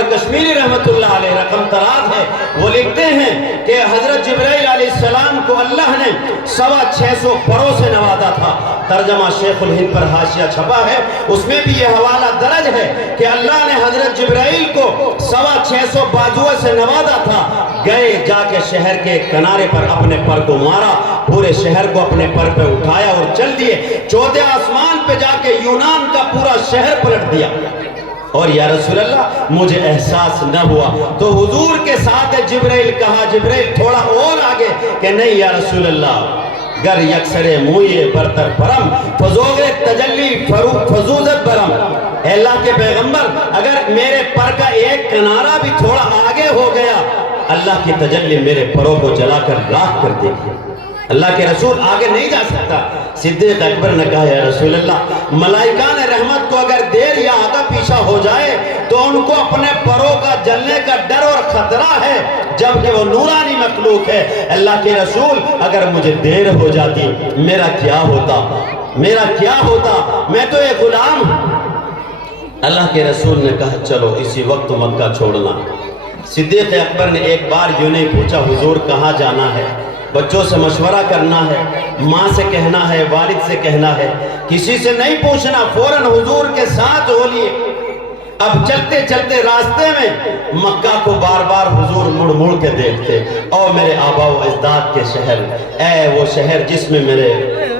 انور کشمیری رحمت اللہ علیہ رقم تراز ہے، وہ لکھتے ہیں کہ حضرت جبرائیل علیہ السلام کو اللہ نے 650 پروں سے نوازا تھا۔ ترجمہ شیخ الہند پر حاشیہ چھپا ہے، اس میں بھی یہ حوالہ درج ہے کہ اللہ نے حضرت جبرائیل کو 650 بازوؤں سے نوازا تھا۔ گئے جا کے شہر کے کنارے پر اپنے پر کو مارا، پورے شہر کو اپنے پر پہ اٹھایا اور چل دیے، چوتھے آسمان پہ جا کے یونان کا پورا شہر پلٹ دیا۔ اور یا رسول اللہ مجھے احساس نہ ہوا، تو حضور کے ساتھ جبرائیل کہا جبرائیل تھوڑا اور آگے، کہ نہیں یا رسول اللہ، گر یکسر موئے برتر پرم فزوغ تجلی فزوزت برم، اے اللہ کے پیغمبر اگر میرے پر کا ایک کنارہ بھی تھوڑا آگے ہو گیا، اللہ کی تجلی میرے پروں کو جلا کر راکھ کر دے گی۔ اللہ کے رسول آگے نہیں جا سکتا۔ صدیق اکبر نے کہا یا رسول اللہ، ملائکان رحمت کو اگر دیر یا آگا پیچھا ہو جائے تو ان کو اپنے پروں کا جلنے کا ڈر اور خطرہ ہے، جبکہ وہ نورانی مخلوق ہے۔ اللہ کے رسول اگر مجھے دیر ہو جاتی میرا کیا ہوتا، میرا کیا ہوتا، میں تو ایک غلام ہوں۔ اللہ کے رسول نے کہا چلو اسی وقت مکہ چھوڑنا۔ صدیق اکبر نے ایک بار یوں نہیں پوچھا حضور کہاں جانا ہے، بچوں سے مشورہ کرنا ہے، ماں سے کہنا ہے، والد سے کہنا ہے، کسی سے نہیں پوچھنا، فوراً حضور کے ساتھ ہو لیے۔ اب چلتے چلتے راستے میں مکہ کو بار بار حضور مڑ مڑ کے دیکھتے، او میرے آبا و اجداد کے شہر، اے وہ شہر جس میں میرے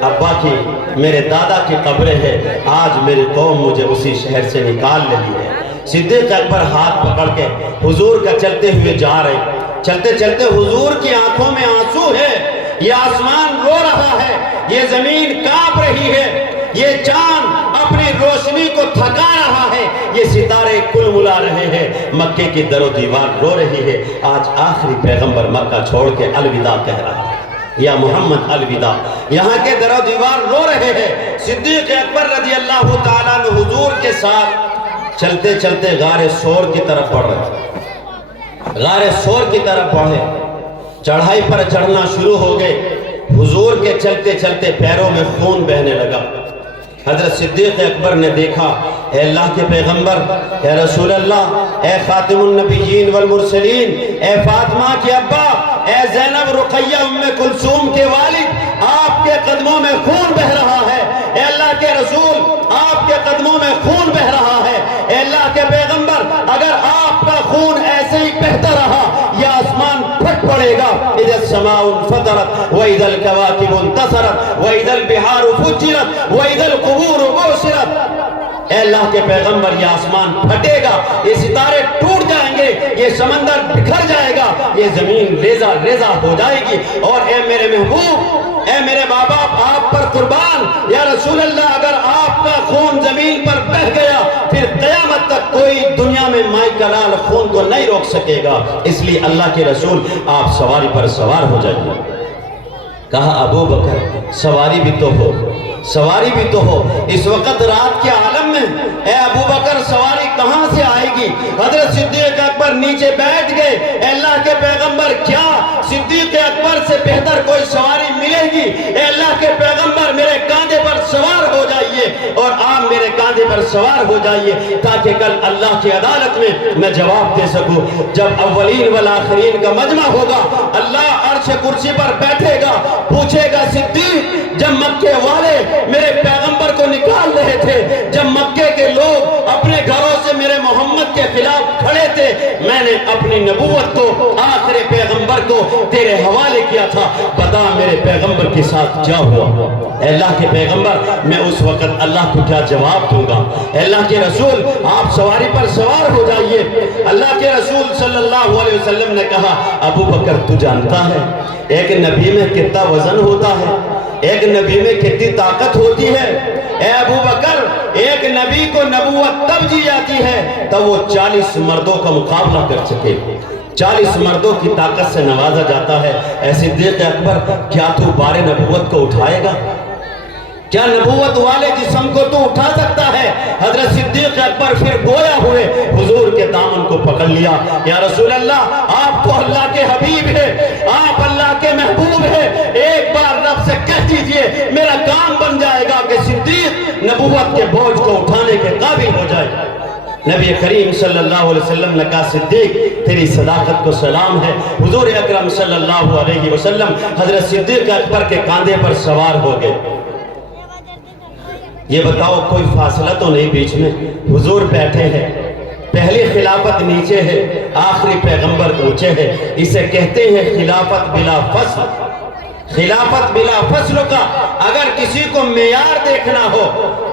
ابا کی، میرے دادا کی قبریں ہیں، آج میری قوم مجھے اسی شہر سے نکال رہی ہے۔ صدیق اکبر ہاتھ پکڑ کے حضور کا چلتے ہوئے جا رہے، چلتے چلتے حضور کی آنکھوں میں آنسو ہے، یہ آسمان رو رہا ہے، یہ زمین کانپ رہی ہے، یہ چاند اپنی روشنی کو تھکا رہا ہے، یہ ستارے کل ملا رہے ہیں، مکے کی در و دیوار رو رہی ہے۔ آج آخری پیغمبر مکہ چھوڑ کے الوداع کہہ رہا ہے، یا محمد الوداع، یہاں کے در و دیوار رو رہے ہیں۔ صدیق اکبر رضی اللہ تعالیٰ عنہ حضور کے ساتھ چلتے چلتے غار سور کی طرف بڑھ رہے تھے، غار سور کی طرف بڑھے، چڑھائی پر چڑھنا شروع ہو گئے۔ حضور کے چلتے چلتے پیروں میں خون بہنے لگا۔ حضرت صدیق اکبر نے دیکھا، اے اللہ کے پیغمبر، اے رسول اللہ، اے خاتم النبیین والمرسلین، اے فاطمہ کے ابا، اے زینب رقیہ ام کلثوم کے والد، آپ کے قدموں میں خون بہ رہا ہے۔ اے اللہ کے رسول، آپ کے قدموں میں خون بہ رہا ہے۔ اے اللہ کے پیغمبر، اگر آپ کا خون ایسے ہی بہتا رہا یہ آسمان پھٹ پڑے گا۔ اذا السماء انفطرت واذا الكواكب انتصرت واذا البحار فجرت واذا القبور بعثرت۔ اے اللہ کے پیغمبر، یہ آسمان پھٹے گا، یہ ستارے ٹوٹ جائیں گے، یہ سمندر بکھر جائے گا، یہ زمین ریزہ ریزہ ہو جائے گی۔ اور اے میرے محبوب، اے میرے ماں باپ، آپ پر قربان، یا رسول اللہ، اگر آپ کا خون زمین پر بہ گیا پھر قیامت تک کوئی دنیا میں مائی کا لال خون کو نہیں روک سکے گا۔ اس لیے اللہ کے رسول آپ سواری پر سوار ہو جائیے۔ کہا ابو بکر سواری بھی تو ہو، سواری بھی تو ہو، اس وقت رات کے عالم میں اے ابو بکر سواری کہاں سے آئے گی؟ حضرت صدیق اکبر نیچے بیٹھ گئے۔ اے اللہ کے پیغمبر، کیا صدیق اکبر سے بہتر کوئی سواری ملے گی؟ اے اللہ کے پیغمبر، میرے کاندھے پر سوار ہو جائیے اور آپ میرے کاندھے پر سوار ہو جائیے، تاکہ کل اللہ کی عدالت میں جواب دے سکوں۔ جب اولین والآخرین کا مجمع ہوگا، اللہ عرش کرسی پر بیٹھے گا، پوچھے گا صدیق، جب مکے والے میرے پیغمبر کو نکال رہے تھے، جب مکے کے لوگ اپنے گھروں سے میرے محمد کے خلاف کھڑے تھے، میں نے اپنی نبوت کو، آخری پیغمبر کو تیرے حوالے کیا تھا، بتا میرے پیغمبر کے ساتھ کیا ہوا؟ اے اللہ کے پیغمبر، میں اس وقت اللہ کو کیا جواب دوں گا؟ اے اللہ کے رسول، آپ سواری پر سوار ہو جائیے۔ اللہ کے رسول صلی اللہ علیہ وسلم نے کہا ابو بکر، تو جانتا ہے ایک نبی میں کتنا وزن ہوتا ہے، ایک نبی میں کتنی طاقت ہوتی ہے؟ اے ابو بکر، ایک نبی کو نبوت تب دی جاتی ہے تب وہ 40 مردوں کا مقابلہ کر سکے، 40 مردوں کی طاقت سے نوازا جاتا ہے۔ اے صدیق اکبر، کیا تو بار نبوت کو اٹھائے گا؟ کیا نبوت والے جسم کو تو اٹھا سکتا ہے؟ حضرت صدیق اکبر پھر گویا ہوئے، حضور کے دامن کو پکڑ لیا۔ یا رسول اللہ، آپ تو اللہ کے حبیب ہیں، آپ اللہ کے محبوب ہیں، ایک بار رب سے کہہ دیجئے، میرا کام بن جائے گا کہ صدیق نبوت کے بوجھ کو اٹھانے کے قابل ہو جائے۔ نبی کریم صلی اللہ علیہ وسلم نے کہا صدیق تیری صداقت کو سلام ہے۔ حضور اکرم صلی اللہ علیہ وسلم حضرت صدیق اکبر کے کاندھے پر سوار ہو گئے۔ یہ بتاؤ کوئی فاصلہ تو نہیں بیچ میں، حضور بیٹھے ہیں، پہلی خلافت نیچے ہے، آخری پیغمبر اونچے ہے، اسے کہتے ہیں خلافت بلا فصل۔ خلافت بلا فصل کا اگر کسی کو معیار دیکھنا ہو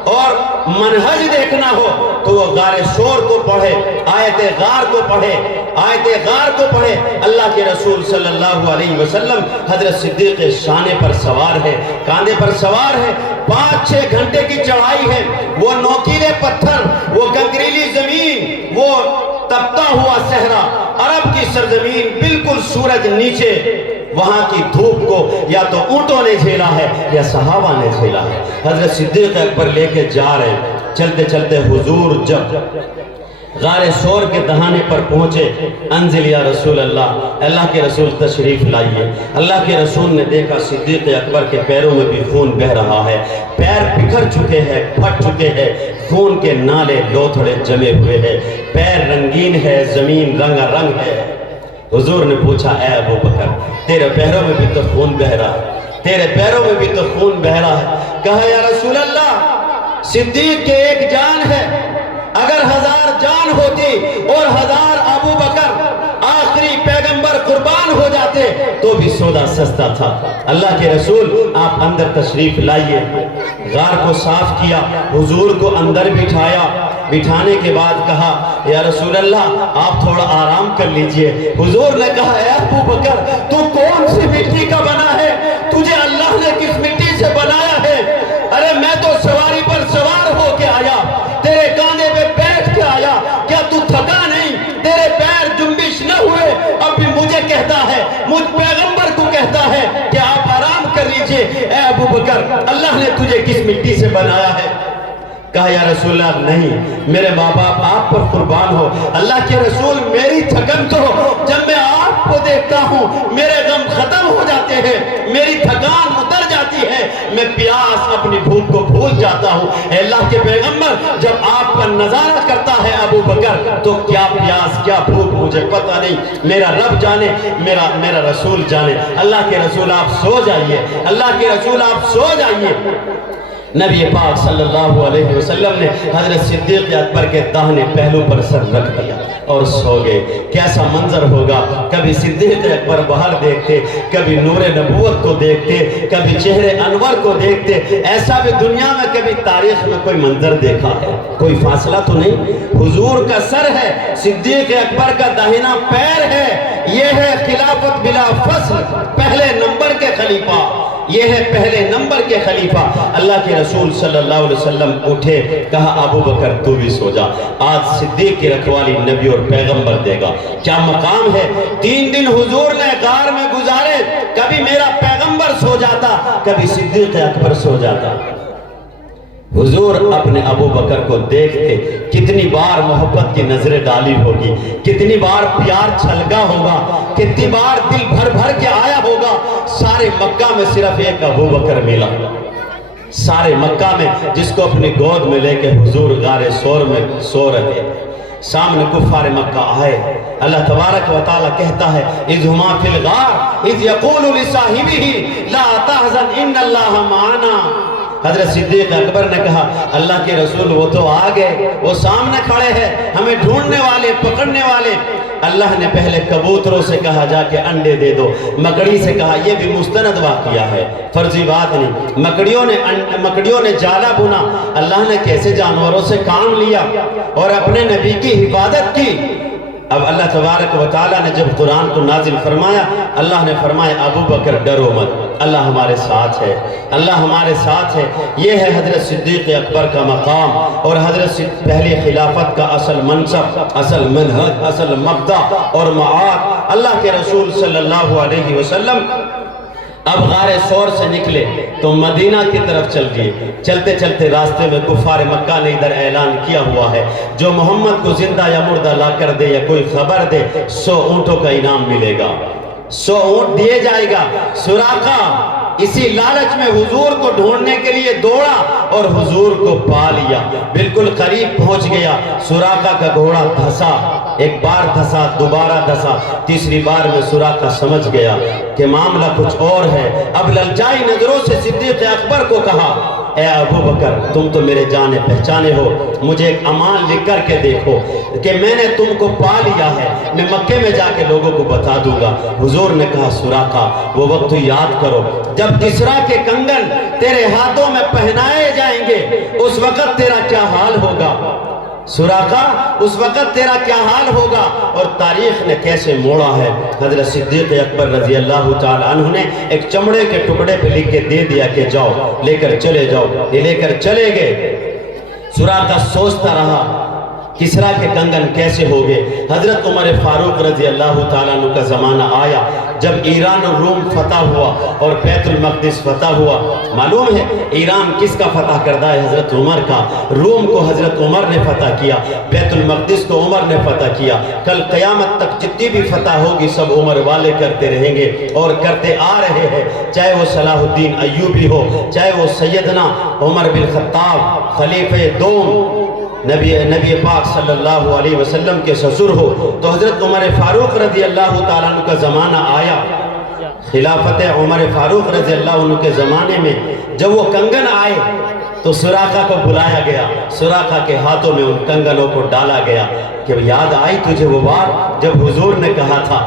اور منہج دیکھنا ہو تو وہ غار ثور کو پڑھے، آیت غار کو پڑھے، آیت غار کو پڑھے۔ اللہ کے رسول صلی اللہ علیہ وسلم حضرت صدیق شانے پر سوار ہے، کاندھے پر سوار ہے، 5-6 گھنٹے کی چڑھائی ہے، وہ نوکیلے پتھر، وہ گنگریلی زمین، وہ تپتا ہوا صحرا، عرب کی سرزمین، بالکل سورج نیچے، وہاں کی دھوپ کو یا تو اونٹوں نے جھیلا ہے یا صحابہ نے جھیلا ہے۔ حضرت صدیق اکبر لے کے جا رہے ہیں، چلتے چلتے حضور جب غار ثور کے دہانے پر پہنچے، انزل یا رسول اللہ، اللہ کے رسول تشریف لائیے۔ اللہ کے رسول نے دیکھا صدیق اکبر کے پیروں میں بھی خون بہہ رہا ہے، پیر بکھر چکے ہیں، پھٹ چکے ہیں، خون کے نالے لوتھڑے جمے ہوئے ہیں، پیر رنگین ہے، زمین رنگا رنگ ہے۔ حضور نے پوچھا اے ابو بکر تیرے پیروں میں بھی تو خون بہہ رہا ہے، تیرے پیروں میں بھی تو خون بہہ رہا ہے۔ کہا یا رسول اللہ صدیق کے ایک جان ہے، اگر 1000 جان ہوتی اور 1000 ابو بکر آخری پیغمبر قربان ہو جاتے تو بھی سودا سستا تھا۔ اللہ کے رسول آپ اندر تشریف لائیے۔ غار کو صاف کیا، حضور کو اندر بٹھایا، بٹھانے کے بعد کہا یا رسول اللہ آپ تھوڑا آرام کر لیجئے۔ حضور نے کہا اے ابو بکر تو کون سی مٹی کا بنا ہے، تجھے اللہ نے کس مٹی سے بنایا ہے؟ ارے میں تو سواری پر سوار ہو کے آیا، تیرے کاندھے پہ بیٹھ کے آیا، کیا تو تھکا نہیں؟ تیرے پیر جنبش نہ ہوئے؟ اب بھی مجھے کہتا ہے، مجھ پیغمبر کو کہتا ہے کہ آپ آرام کر لیجئے۔ اے ابو بکر اللہ نے تجھے کس مٹی سے بنایا ہے؟ کہا یا رسول اللہ نہیں، میرے ماں باپ آپ پر قربان ہو۔ اللہ کے رسول میری تھکن تو جب میں آپ کو دیکھتا ہوں میرے غم ختم ہو جاتے ہیں، میری تھکان اتر جاتی ہے، میں پیاس اپنی بھوک کو بھول جاتا ہوں۔ اے اللہ کے پیغمبر جب آپ کا نظارہ کرتا ہے ابو بکر تو کیا پیاس کیا بھوک مجھے پتہ نہیں، میرا رب جانے، میرا رسول جانے۔ اللہ کے رسول آپ سو جائیے، اللہ کے رسول آپ سو جائیے۔ نبی پاک صلی اللہ علیہ وسلم نے حضرت صدیق اکبر کے داہنے پہلو پر سر رکھ دیا اور سو گئے۔ کیسا منظر ہوگا، کبھی صدیق اکبر باہر دیکھتے، کبھی نور نبوت کو دیکھتے، کبھی چہرے انور کو دیکھتے۔ ایسا بھی دنیا میں کبھی تاریخ میں کوئی منظر دیکھا ہے؟ کوئی فاصلہ تو نہیں۔ حضور کا سر ہے، صدیق اکبر کا داہنا پیر ہے، یہ ہے خلافت بلا فصل، پہلے نمبر کے خلیفہ، یہ ہے پہلے نمبر کے خلیفہ۔ اللہ کے رسول صلی اللہ علیہ وسلم اٹھے، کہا ابو بکر تو بھی سو جا، آج صدیق کی رکھوالی نبی اور پیغمبر دے گا۔ کیا مقام ہے! 3 دن حضور نے غار میں گزارے، کبھی میرا پیغمبر سو جاتا، کبھی صدیق اکبر سو جاتا۔ حضور اپنے ابو بکر کو دیکھتے، کتنی بار محبت کی نظریں ڈالی ہوگی، کتنی بار پیار چھلکا ہوگا، کتنی بار دل بھر بھر کے آیا ہوگا۔ سارے مکہ میں صرف ایک ابو بکر ملا، سارے مکہ میں جس کو اپنی گود میں لے کے حضور غار ثور میں سو رہے۔ سامنے کفار مکہ آئے، اللہ تبارک و تعالی کہتا ہے اذ ہما فی الغار اذ یقول لصاحبہ لا تحزن ان اللہ معنا۔ حضرت صدیق اکبر نے کہا اللہ کے رسول وہ تو آ گئے، وہ سامنے کھڑے ہیں، ہمیں ڈھونڈنے والے، پکڑنے والے۔ اللہ نے پہلے کبوتروں سے کہا جا کے انڈے دے دو، مکڑی سے کہا، یہ بھی مستند واقعہ ہے، فرضی بات نہیں۔ مکڑیوں نے جالا بنا، اللہ نے کیسے جانوروں سے کام لیا اور اپنے نبی کی حفاظت کی۔ اب اللہ تبارک و تعالیٰ نے جب قرآن کو نازل فرمایا، اللہ نے فرمایا ابو بکر ڈرو مت، اللہ ہمارے ساتھ ہے، اللہ ہمارے ساتھ ہے۔ یہ ہے حضرت صدیق اکبر کا مقام اور حضرت پہلی خلافت کا اصل منصب، اصل منہج، اصل مبدأ اور معاد۔ اللہ کے رسول صلی اللہ علیہ وسلم اب غار ثور سے نکلے تو مدینہ کی طرف چل گئے۔ چلتے چلتے راستے میں کفار مکہ نے ادھر اعلان کیا ہوا ہے جو محمد کو زندہ یا مردہ لا کر دے یا کوئی خبر دے 100 اونٹوں کا انعام ملے گا، 100 اونٹ دیے جائے گا۔ سراقہ اسی لالچ میں حضور کو ڈھونڈنے کے لیے دوڑا اور حضور کو پا لیا، بالکل قریب پہنچ گیا۔ سراقہ کا گھوڑا دھسا، ایک بار دھسا، دوبارہ دھسا، تیسری بار میں سراقہ سمجھ گیا کہ معاملہ کچھ اور ہے۔ اب للچائی نظروں سے صدیق اکبر کو کہا، اے ابو بکر تم تو میرے جانے پہچانے ہو، مجھے ایک امان لکھ کر کے دیکھو کہ میں نے تم کو پا لیا ہے، میں مکے میں جا کے لوگوں کو بتا دوں گا۔ حضور نے کہا سراقہ وہ وقت تو یاد کرو جب کسریٰ کے کنگن تیرے ہاتھوں میں پہنائے جائیں گے، اس وقت تیرا کیا حال ہوگا سراقہ، اس وقت تیرا کیا حال ہوگا۔ اور تاریخ نے کیسے موڑا ہے، حضرت صدیق اکبر رضی اللہ تعالیٰ عنہ نے ایک چمڑے کے ٹکڑے پہ لکھ کے دے دیا کہ جاؤ لے کر چلے جاؤ، یہ لے کر چلے گئے۔ سراقہ سوچتا رہا کسریٰ کے کنگن کیسے ہو گئے۔ حضرت عمر فاروق رضی اللہ تعالیٰ عنہ کا زمانہ آیا جب ایران اور روم فتح ہوا اور بیت المقدس فتح ہوا۔ معلوم ہے ایران کس کا فتح کردہ ہے؟ حضرت عمر کا۔ روم کو حضرت عمر نے فتح کیا، بیت المقدس کو عمر نے فتح کیا۔ کل قیامت تک جتنی بھی فتح ہوگی سب عمر والے کرتے رہیں گے اور کرتے آ رہے ہیں، چاہے وہ صلاح الدین ایوبی ہو، چاہے وہ سیدنا عمر بن خطاب خلیفہ دوم نبی پاک صلی اللہ علیہ وسلم کے سسر ہو۔ تو حضرت عمر فاروق رضی اللہ تعالیٰ عنہ کا زمانہ آیا، خلافت عمر فاروق رضی اللہ عنہ کے زمانے میں جب وہ کنگن آئے تو سراقہ کو بلایا گیا، سراقہ کے ہاتھوں میں ان کنگنوں کو ڈالا گیا کہ یاد آئی تجھے وہ بات جب حضور نے کہا تھا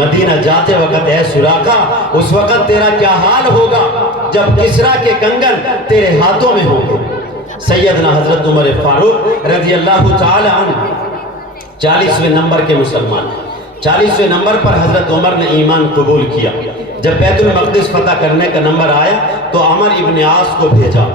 مدینہ جاتے وقت اے سراقہ اس وقت تیرا کیا حال ہوگا جب کسریٰ کے کنگن تیرے ہاتھوں میں ہوں گے۔ سیدنا حضرت عمر فاروق رضی اللہ تعالی عنہ 40ویں نمبر کے مسلمان، 40ویں نمبر پر حضرت عمر نے ایمان قبول کیا۔ جب بیت المقدس فتح کرنے کا نمبر آیا تو عمر ابن عاص کو بھیجا،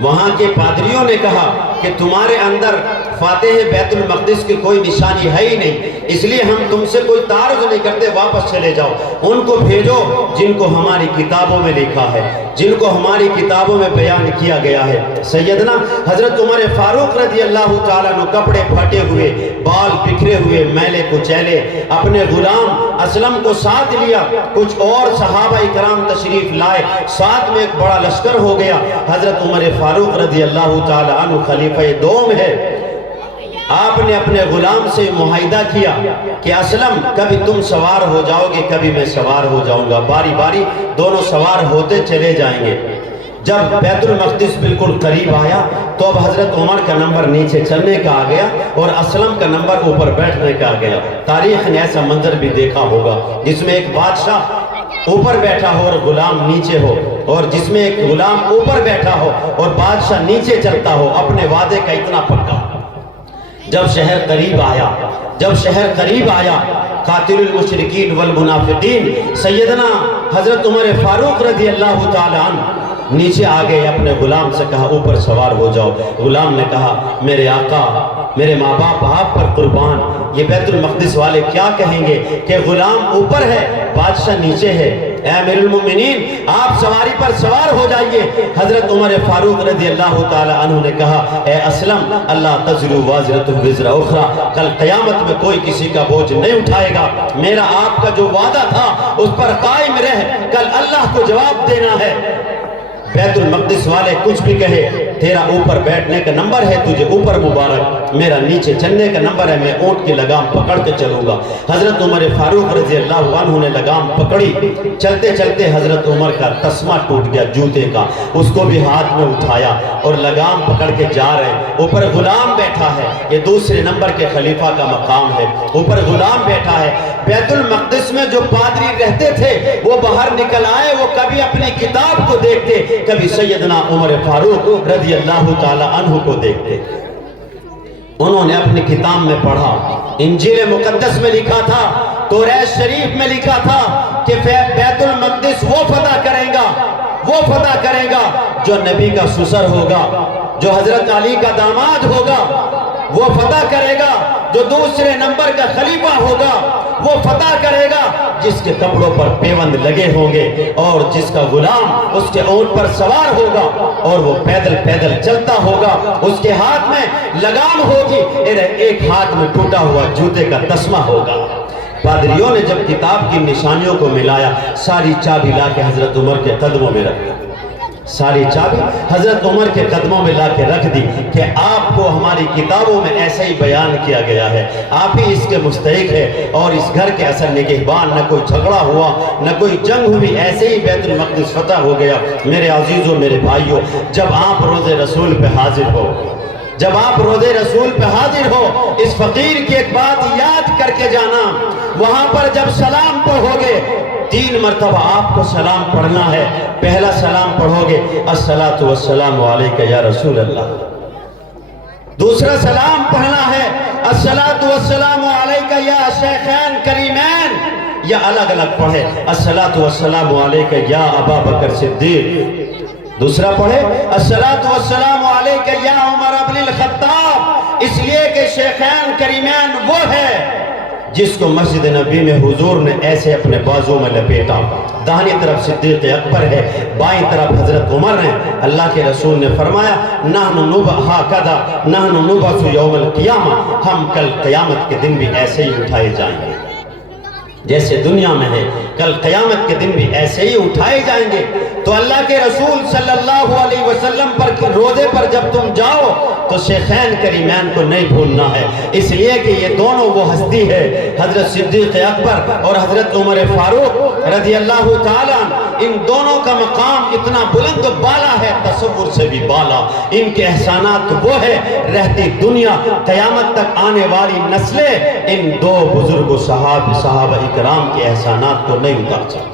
وہاں کے پادریوں نے کہا کہ تمہارے اندر فاتح بیت المقدس کی کوئی نشانی ہے ہی نہیں، اس لیے ہم تم سے کوئی تعارض نہیں کرتے، واپس چلے جاؤ، ان کو بھیجو جن کو ہماری کتابوں میں لکھا ہے، جن کو ہماری کتابوں میں بیان کیا گیا ہے۔ سیدنا حضرت عمر فاروق رضی اللہ تعالیٰ عنہ کپڑے پھٹے ہوئے، بال بکھرے ہوئے، میلے کچیلے، اپنے غلام اسلم کو ساتھ لیا، کچھ اور صحابہ اکرام تشریف لائے، ساتھ میں ایک بڑا لشکر ہو گیا۔ حضرت عمر فاروق رضی اللہ تعالیٰ عنہ خلیفہ دوم ہے، آپ نے اپنے غلام سے معاہدہ کیا کہ اسلم کبھی تم سوار ہو جاؤ گے کبھی میں سوار ہو جاؤں گا، باری باری دونوں سوار ہوتے چلے جائیں گے۔ جب بیت المقدس بالکل قریب آیا تو اب حضرت عمر کا نمبر نیچے چلنے کا آ گیا اور اسلم کا نمبر اوپر بیٹھنے کا آ گیا۔ تاریخ نے ایسا منظر بھی دیکھا ہوگا جس میں ایک بادشاہ اوپر بیٹھا ہو اور غلام نیچے ہو، اور جس میں ایک غلام اوپر بیٹھا ہو اور بادشاہ نیچے چلتا ہو، اپنے وعدے کا اتنا پکا۔ جب شہر قریب آیا قاتل المشرکین والمنافقین سیدنا حضرت عمر فاروق رضی اللہ تعالی عنہ نیچے آگئے، اپنے غلام سے کہا اوپر سوار ہو جاؤ۔ غلام نے کہا میرے آقا میرے ماں باپ آپ پر قربان، یہ بیت المقدس والے کیا کہیں گے کہ غلام اوپر ہے بادشاہ نیچے ہے، اے امیر المومنین آپ سواری پر سوار ہو جائیے۔ حضرت عمر فاروق رضی اللہ تعالی عنہ نے کہا اے اسلم اللہ تزر وازرۃ وزر اخرى، کل قیامت میں کوئی کسی کا بوجھ نہیں اٹھائے گا، میرا آپ کا جو وعدہ تھا اس پر قائم رہ، کل اللہ کو جواب دینا ہے۔ بیت المقدس والے کچھ بھی کہے تیرا اوپر بیٹھنے کا نمبر ہے، تجھے اوپر مبارک، میرا نیچے چلنے کا نمبر ہے، میں اونٹ کی لگام پکڑ کے چلوں گا۔ حضرت عمر فاروق رضی اللہ عنہ نے لگام پکڑی، چلتے چلتے حضرت عمر کا تسمہ ٹوٹ گیا جوتے کا، اس کو بھی ہاتھ میں اٹھایا اور لگام پکڑ کے جا رہے ہیں۔ اوپر غلام بیٹھا ہے، یہ دوسرے نمبر کے خلیفہ کا مقام ہے، اوپر غلام بیٹھا ہے۔ بیت المقدس میں جو پادری رہتے تھے وہ باہر نکل آئے، وہ کبھی اپنی کتاب کو دیکھتے، کبھی سیدنا عمر فاروق رضی اللہ تعالی عنہ کو دیکھتے۔ انہوں نے اپنی کتاب میں پڑھا، انجیل مقدس میں لکھا تھا، توریت شریف میں لکھا تھا کہ بیت المقدس وہ فتح کرے گا جو نبی کا سسر ہوگا، جو حضرت علی کا داماد ہوگا، وہ فتح کرے گا جو دوسرے نمبر کا خلیفہ ہوگا، وہ فتح کرے گا جس کے کپڑوں پر پیوند لگے ہوں گے اور جس کا غلام اس کے اونٹ پر سوار ہوگا اور وہ پیدل پیدل چلتا ہوگا، اس کے ہاتھ میں لگام ہوگی، ایک ہاتھ میں ٹوٹا ہوا جوتے کا تسمہ ہوگا۔ پادریوں نے جب کتاب کی نشانیوں کو ملایا، ساری چابی لا کے حضرت عمر کے قدموں میں رکھ دی، ساری چابی حضرت عمر کے قدموں میں لا کے رکھ دی کہ آپ کو ہماری کتابوں میں ایسا ہی بیان کیا گیا ہے، آپ ہی اس کے مستحق ہے، اور اس گھر کے اصل نگہبان، نہ کوئی جھگڑا ہوا نہ کوئی جنگ ہوئی، ایسے ہی بیت المقدس فتح ہو گیا۔ میرے عزیزوں، میرے بھائیوں، جب آپ روض رسول پہ حاضر ہو، جب آپ روض رسول پہ حاضر ہو، اس فقیر کی ایک بات یاد کر کے جانا، وہاں پر جب سلام پڑھو گے 3 مرتبہ آپ کو سلام پڑھنا ہے۔ پہلا سلام پڑھو گے الصلاۃ والسلام علیک یا رسول اللہ، دوسرا سلام پڑھنا ہے الصلاۃ والسلام علیک یا شیخین کریمین، یا الگ الگ پڑھے الصلاۃ والسلام علیک یا ابا بکر صدیق، دوسرا پڑھے الصلاۃ والسلام علیک یا عمر بن الخطاب، اس لیے کہ شیخین کریمین وہ ہے جس کو مسجد نبی میں حضور نے ایسے اپنے بازو میں لپیٹا، داہنی طرف صدیق اکبر ہے، بائیں طرف حضرت عمر ہیں۔ اللہ کے رسول نے فرمایا نحن نبعث یوم القیامہ، ہم کل قیامت کے دن بھی ایسے ہی اٹھائے جائیں گے، جیسے دنیا میں ہے کل قیامت کے دن بھی ایسے ہی اٹھائے جائیں گے۔ تو اللہ کے رسول صلی اللہ علیہ وسلم پر روضے پر جب تم جاؤ تو شیخین کریمین کو نہیں بھولنا ہے، اس لیے کہ یہ دونوں وہ ہستی ہے، حضرت صدیق اکبر اور حضرت عمر فاروق رضی اللہ تعالیٰ عنہ، ان دونوں کا مقام اتنا بلند و بالا ہے، تصور سے بھی بالا۔ ان کے احسانات وہ ہے، رہتی دنیا قیامت تک آنے والی نسلیں ان 2 بزرگ صحابہ اکرام کے احسانات کو نہیں اتار سکتی۔